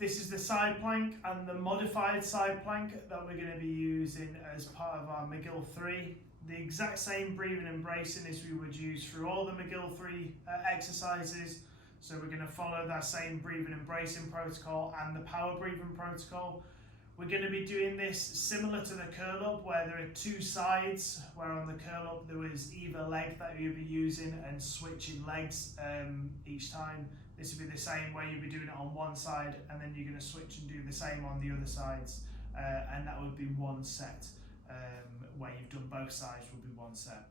This is the side plank and the modified side plank that we're going to be using as part of our McGill 3. The exact same breathing and bracing as we would use through all the McGill 3 exercises. So we're going to follow that same breathing and bracing protocol and the power breathing protocol. We're going to be doing this similar to the curl up, where there are two sides, where on the curl up there is either leg that you'll be using and switching legs each time. This will be the same way you'll be doing it on one side, and then you're going to switch and do the same on the other sides, and that would be one set. Where you've done both sides would be one set.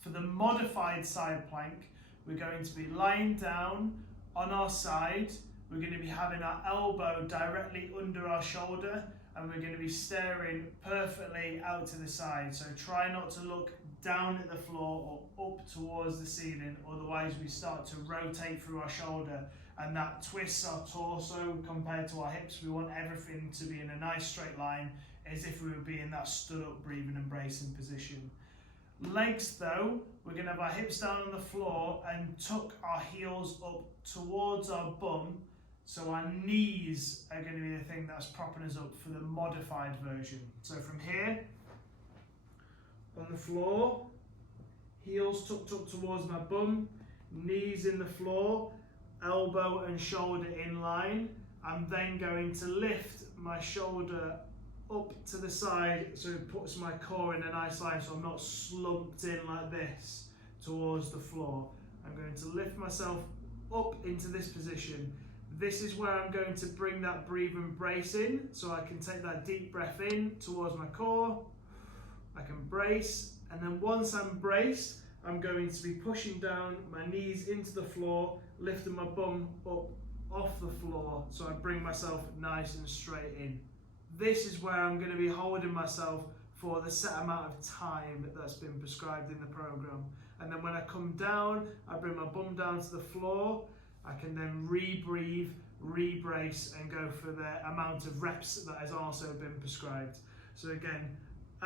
For the modified side plank, we're going to be lying down on our side. We're going to be having our elbow directly under our shoulder, and we're going to be staring perfectly out to the side. So try not to look down at the floor or up towards the ceiling, otherwise we start to rotate through our shoulder and that twists our torso compared to our hips. We want everything to be in a nice straight line, as if we would be in that stood up breathing and bracing position. Legs though, we're going to have our hips down on the floor and tuck our heels up towards our bum, so our knees are going to be the thing that's propping us up for the modified version. So from here, on the floor, heels tucked up towards my bum, knees in the floor, elbow and shoulder in line. I'm then going to lift my shoulder up to the side so it puts my core in a nice line, so I'm not slumped in like this towards the floor. I'm going to lift myself up into this position. This is where I'm going to bring that breathe and brace in, so I can take that deep breath in towards my core. I can brace, and then once I'm braced, I'm going to be pushing down my knees into the floor, lifting my bum up off the floor, so I bring myself nice and straight in. This is where I'm going to be holding myself for the set amount of time that's been prescribed in the program. And then when I come down, I bring my bum down to the floor. I can then re-breathe, re-brace, and go for the amount of reps that has also been prescribed. So again,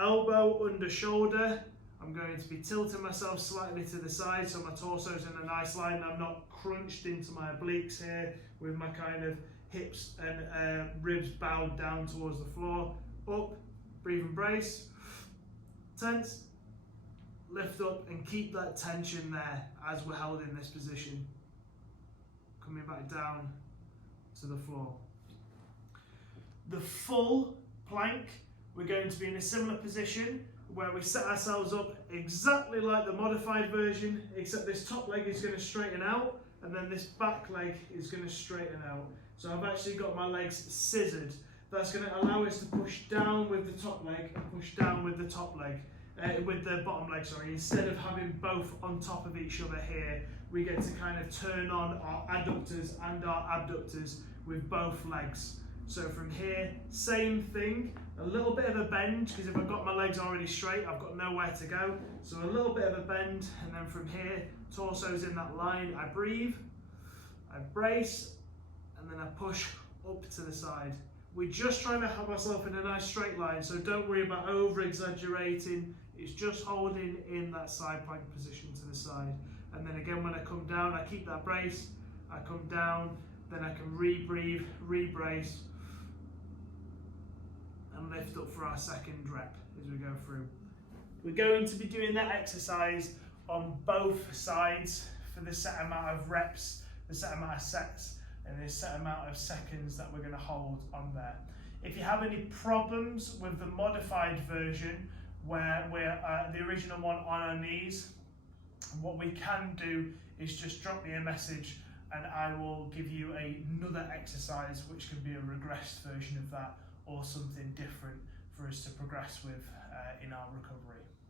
elbow under shoulder. I'm going to be tilting myself slightly to the side so my torso's in a nice line. I'm not crunched into my obliques here with my kind of hips and ribs bowed down towards the floor. Up, breathe and brace, tense, lift up and keep that tension there as we're held in this position. Coming back down to the floor. The full plank, we're going to be in a similar position where we set ourselves up exactly like the modified version, except this top leg is going to straighten out and then this back leg is going to straighten out. So I've actually got my legs scissored. That's going to allow us to push down with the top leg and push down with the top leg, with the bottom leg, sorry. Instead of having both on top of each other here, we get to kind of turn on our adductors and our abductors with both legs. So from here, same thing, a little bit of a bend, because if I've got my legs already straight, I've got nowhere to go. So a little bit of a bend, and then from here, torso's in that line. I breathe, I brace, and then I push up to the side. We're just trying to have ourselves in a nice straight line, so don't worry about over exaggerating. It's just holding in that side plank position to the side. And then again, when I come down, I keep that brace, I come down, then I can re-breathe, re-brace, and lift up for our second rep as we go through. We're going to be doing that exercise on both sides for the set amount of reps, the set amount of sets, and the set amount of seconds that we're going to hold on there. If you have any problems with the modified version, where we're the original one on our knees, what we can do is just drop me a message and I will give you another exercise which can be a regressed version of that or something different for us to progress with in our recovery.